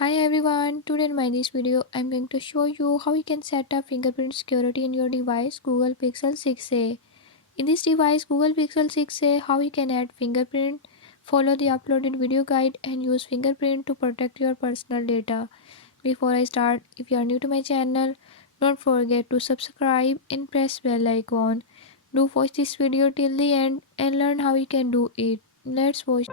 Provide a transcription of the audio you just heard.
Hi everyone, today in my this video I'm going to show you how you can set up fingerprint security in your device Google Pixel 6a. In this device Google Pixel 6a, how you can add fingerprint, follow the uploaded video guide and use fingerprint to protect your personal data. Before I start, if you are new to my channel, don't forget to subscribe and press bell icon. Do watch this video till the end and learn how you can do it. Let's watch.